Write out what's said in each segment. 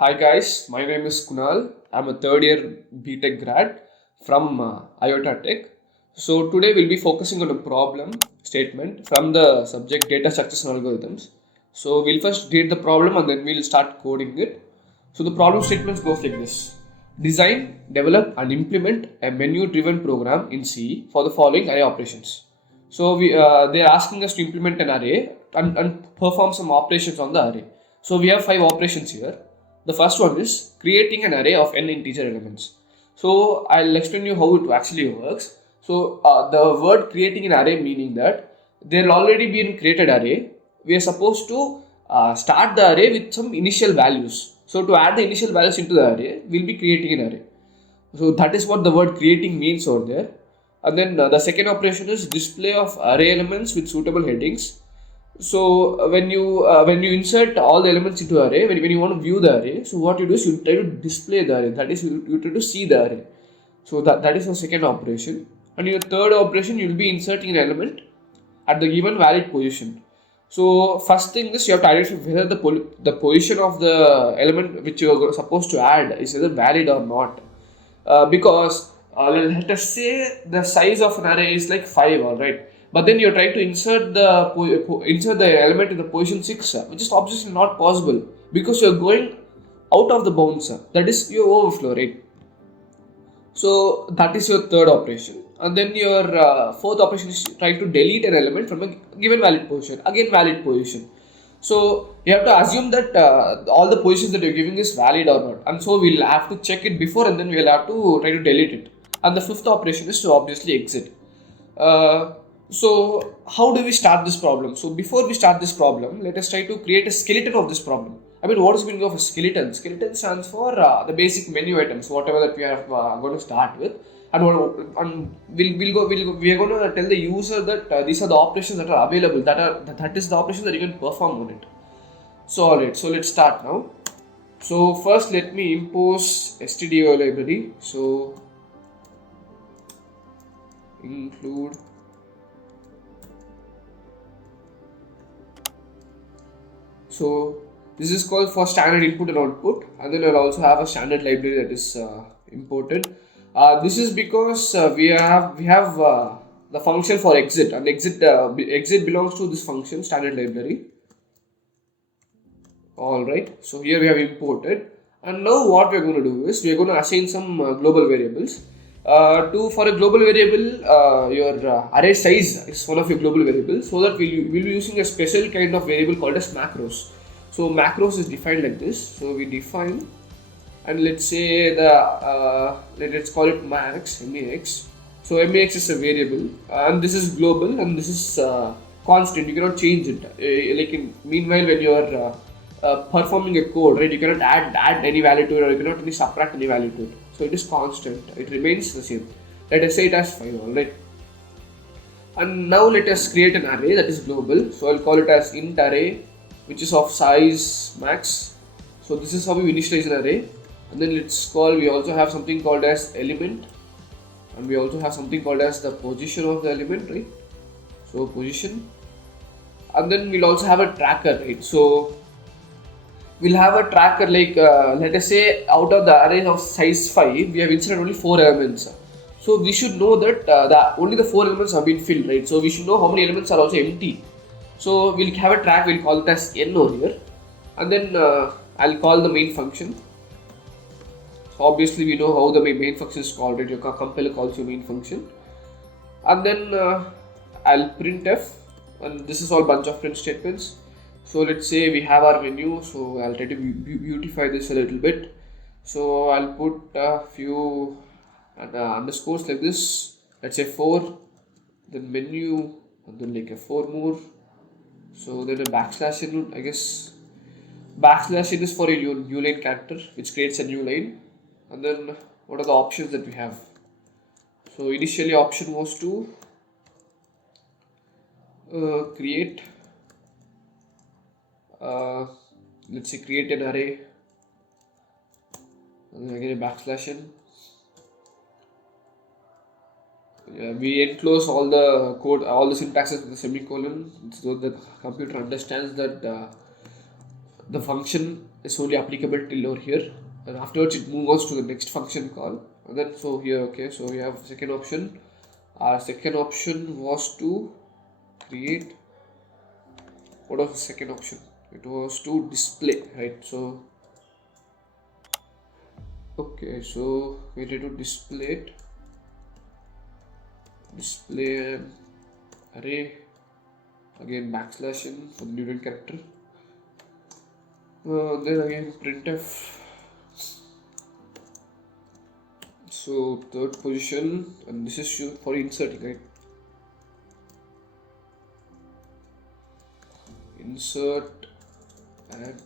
Hi guys, my name is Kunal. I'm a third year BTech grad from IOTA Tech. So today we'll be focusing on a problem statement from the subject data structures and algorithms. So we'll first read the problem and then we'll start coding it. So the problem statement goes like this. Design, develop and implement a menu driven program in C for the following array operations. So they're asking us to implement an array and perform some operations on the array. So we have 5 operations here. The first one is creating an array of n integer elements. So I'll explain you how it actually works. So the word creating an array meaning that there already been created array. We are supposed to start the array with some initial values. So to add the initial values into the array, we'll be creating an array. So that is what the word creating means over there. And then the second operation is display of array elements with suitable headings. So when you insert all the elements into array, when you want to view the array, so what you do is you try to display the array. That is, you try to see the array. So that is the second operation. And in your third operation, you will be inserting an element at the given valid position. So first thing is you have to identify whether the position of the element which you are supposed to add is either valid or not. Because let us say the size of an array is like 5, all right, but then you're trying to insert the element in the position 6, which is obviously not possible because you're going out of the bounds, that is your overflow, right? So that is your third operation, and then your fourth operation is trying to delete an element from a given valid position, again valid position. So you have to assume that all the positions that you're giving is valid or not, and so we'll have to check it before, and then we'll have to try to delete it. And the fifth operation is to obviously exit. So how do we start this problem? So before we start this problem, let us try to create a skeleton of this problem. I mean, what is the meaning of a skeleton? Skeleton stands for the basic menu items, whatever that we are going to start with, and we are going to tell the user that these are the operations that are available. That is the operation that you can perform on it. So alright, so let's start now. So first, let me impose stdio library. So include so this is called for standard input and output, and then I'll also have a standard library that is imported. This is because we have the function for exit, and exit belongs to this function standard library. All right, so here we have imported, and now what we are going to do is we are going to assign some global variables. For a global variable, your array size is one of your global variables, so that we'll be using a special kind of variable called as macros. So macros is defined like this. So we define, and let's say let's call it max, max. So max is a variable, and this is global, and this is constant. You cannot change it. Meanwhile, when you are performing a code, right, you cannot add any value to it, or you cannot really subtract any value to it. So it is constant, it remains the same. Let us say it as 5, alright. And now let us create an array that is global. So I'll call it as int array, which is of size max. So this is how we initialize an array. And then we also have something called as element, and we also have something called as the position of the element, right? So position, and then we'll also have a tracker, right? So we'll have a tracker like let us say out of the array of size 5, we have inserted only 4 elements. So we should know that only the 4 elements have been filled, right? So we should know how many elements are also empty. So we'll have a track, we'll call it as n over here, and then I'll call the main function. So obviously we know how the main function is called, right? Your compiler calls your main function, and then I'll printf, and this is all bunch of print statements. So let's say we have our menu, so I'll try to beautify this a little bit. So I'll put a few underscores like this, let's say 4, then menu, and then like a 4 more. So then a backslash in, I guess backslash in is for a new line character, which creates a new line. And then what are the options that we have? So initially option was to create let's say create an array, and then again a backslash in. We enclose all the code, all the syntaxes with the semicolon, so the computer understands that the function is only applicable till over here, and afterwards it moves on to the next function call. And then so here, okay, so we have second option. Our second option was to create. What was the second option? It was to display, right? So okay, so we need to display it. Display an array, again backslash in for the new character. Then again printf. So third position, and this is for inserting, right? Insert an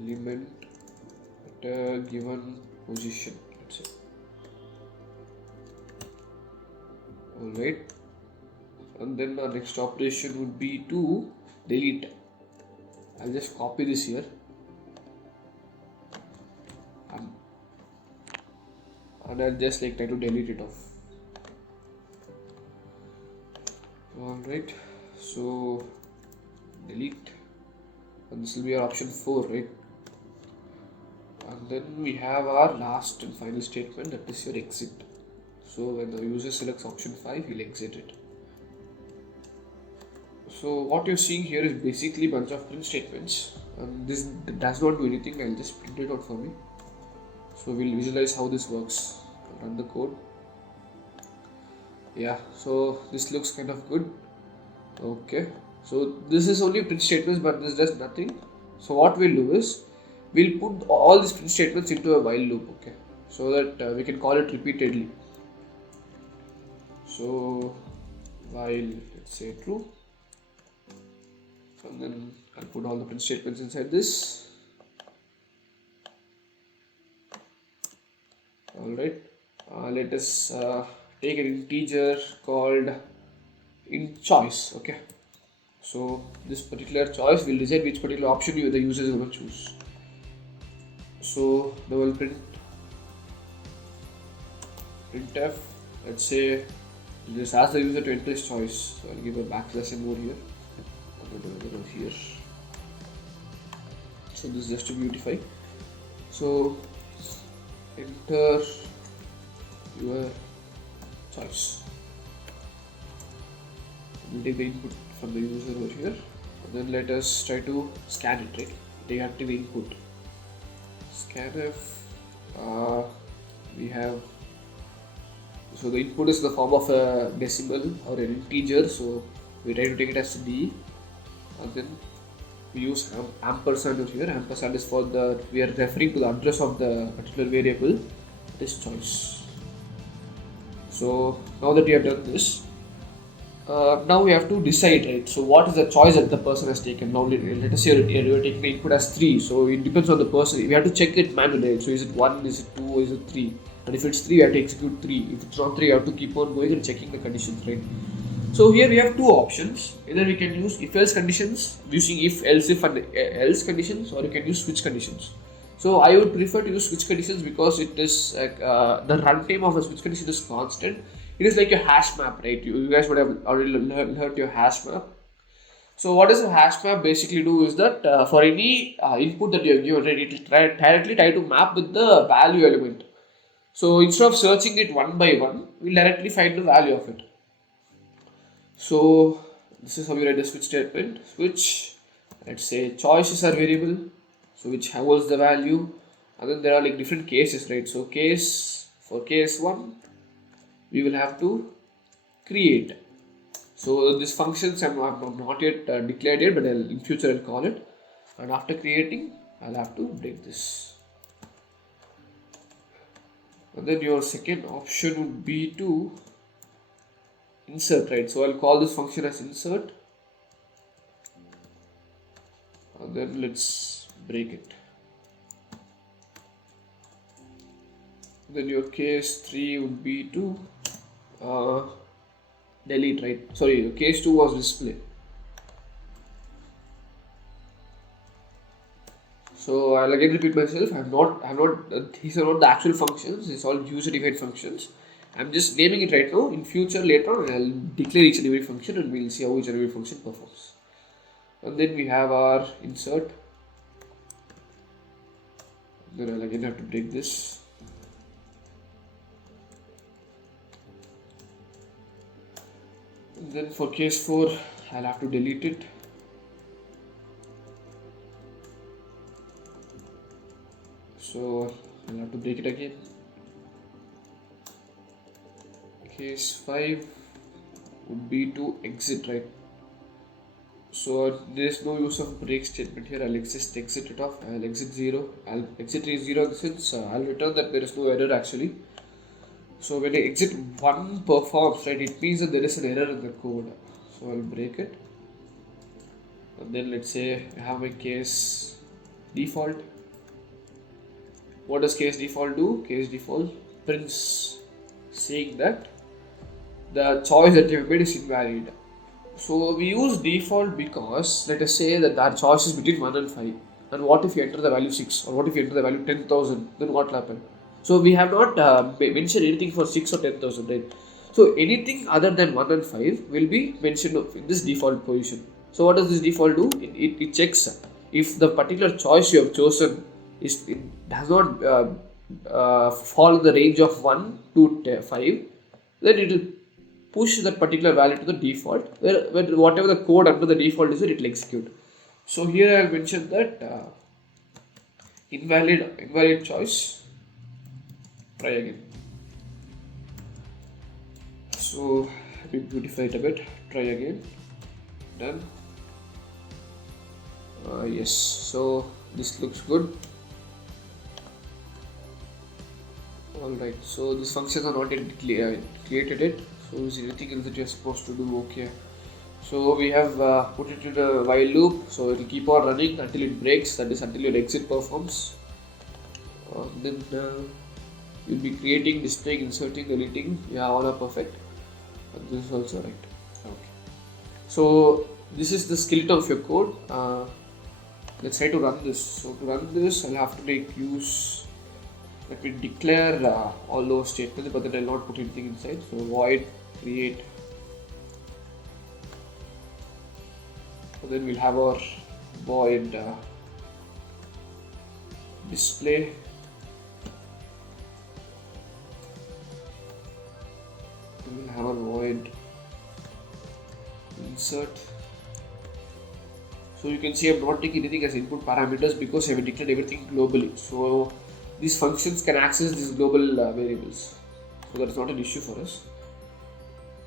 element at a given position, let's say. Alright, and then our next operation would be to delete. I'll just copy this here and I'll just like try to delete it off. Alright, so delete, and this will be our option 4, right? And then we have our last and final statement, that is your exit. So when the user selects option 5, he'll exit it. So what you're seeing here is basically a bunch of print statements, and this does not do anything. I'll just print it out for me. So we'll visualize how this works. Run the code. Yeah, so this looks kind of good. Okay, so this is only print statements, but this does nothing. So what we'll do is we'll put all these print statements into a while loop, okay, so that we can call it repeatedly. So while, let's say true, and then I'll put all the print statements inside this. Alright, let us take an integer called int choice. Okay, so this particular choice will decide which particular option the user is going to choose. So they will printf, let's say just ask the user to enter his choice. So I'll give a backslash and over here. Over here. So this is just to beautify. So enter your choice. We'll take the input from the user over here, and then let us try to scan it, right? Reactive input. Scanf. We have, so the input is the form of a decimal or an integer, so we try to take it as D, and then we use ampersand over here. Ampersand is for we are referring to the address of the particular variable, this choice. So now that we have done this, now we have to decide, right? So what is the choice that the person has taken? Now let us say you're taking the input as 3, so it depends on the person. We have to check it manually, right? So is it 1, is it 2, or is it 3? And if it's 3, we have to execute 3. If it's not 3, you have to keep on going and checking the conditions, right? So here we have two options. Either we can use if-else conditions using if and else conditions, or you can use switch conditions. So I would prefer to use switch conditions because it is like the runtime of a switch condition is constant. It is like a hash map, right? You guys would have already learned your hash map. So what does a hash map basically do is that for any input that you have given, right, it will directly try to map with the value element. So instead of searching it one by one, we'll directly find the value of it. So this is how you write the switch statement. Switch, let's say choices are variable, so which holds the value, and then there are like different cases, right? So for case 1, we will have to create. So these functions I'm not yet declared yet, but in future I'll call it. And after creating, I'll have to break this. And then your second option would be to insert, right? So I'll call this function as insert. And then let's break it. Then your case 3 would be to delete, right? Sorry, case 2 was display. So I'll again repeat myself. These are not the actual functions. It's all user-defined functions. I'm just naming it right now. In future, later on, I'll declare each and every function, and we'll see how each and every function performs. and then we have our insert. Then I'll again have to break this. And then for case 4, I'll have to delete it. So I'll have to break it again. Case 5 would be to exit, right? So there's no use of break statement here. I'll just exit it off. I'll exit 0. I'll exit 0 since I'll return that there is no error actually. So when I exit 1 performs, right, it means that there is an error in the code. So I'll break it. And then let's say I have my case default. What does case default do? Case default prints saying that the choice that you have made is invalid. So we use default because let us say that our choice is between 1 and 5. And what if you enter the value 6? Or what if you enter the value 10,000? Then what will happen? So we have not mentioned anything for 6 or 10,000, right? So anything other than 1 and 5 will be mentioned in this default position. So what does this default do? It checks if the particular choice you have chosen it does not fall in the range of 1 to 5, then it will push that particular value to the default, where whatever the code under the default is, it will execute. So here I have mentioned that invalid choice. Try again. So let me beautify it a bit. Try again. Done. Yes. So this looks good. Alright. So these functions are not yet created it. So is there anything else that you're supposed to do? Okay. So we have put it to the while loop. So it will keep on running until it breaks. That is until your exit performs. Then you'll be creating, displaying, inserting, deleting. Yeah, all are perfect. And this is also right. Okay. So this is the skeleton of your code. Let's try to run this. So to run this, I'll have to make use. Let me declare all those statements, but then I'll not put anything inside. So void create. So then we'll have our void display. We'll have a void insert. So you can see I'm not taking anything as input parameters because I have declared everything globally. So these functions can access these global variables. So that's not an issue for us.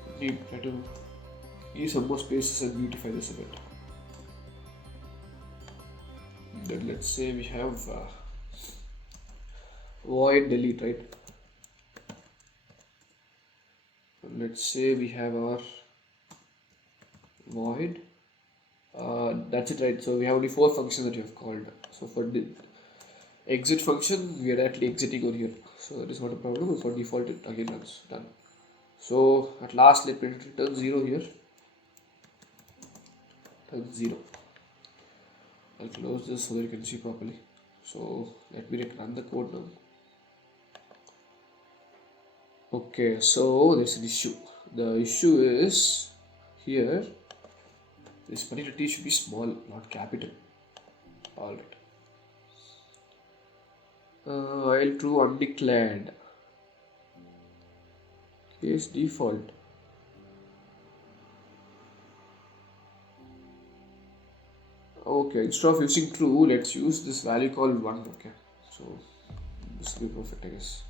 Let me try to use some more spaces and beautify this a bit. Then let's say we have void delete, right? Let's say we have our void. That's it, right? So we have only 4 functions that we have called. So for the exit function, we are actually exiting over here. So that is not a problem. For default, it again runs. Done. So at last, let me return 0 here. Turn 0. I'll close this so that you can see properly. So let me run the code now. Okay, so there's an issue. The issue is here. This particular t should be small, not capital. Alright. While true undeclared. Case default. Okay, instead of using true, let's use this value called 1. Okay, so this will be perfect, I guess.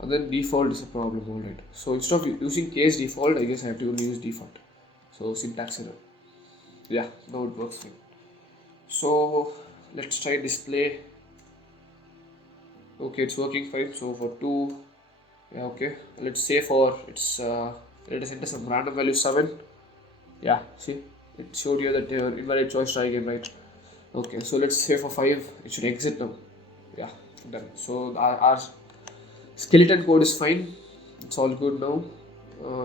And then default is a problem, alright. So instead of using case default, I guess I have to only use default. So syntax error. Yeah, now it works fine. So let's try display. Okay, it's working fine. So for 2, yeah, okay. Let's say for it's let us enter some random value 7. Yeah, see, it showed you that invalid choice. Try again, right? Okay, so let's say for 5, it should exit now. Yeah, done. So our skeleton code is fine. It's all good now.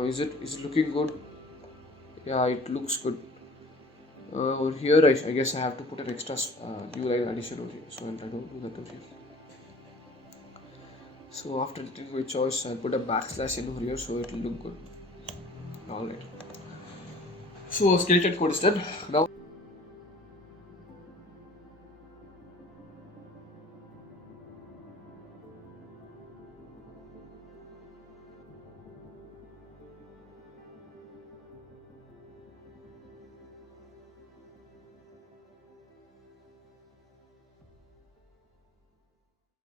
Is it looking good? Yeah, it looks good. Over here, I guess I have to put an extra new line addition over here. So I'll try to do that over here. So after entering my choice, I'll put a backslash in over here so it will look good. Alright. So skeleton code is done. Now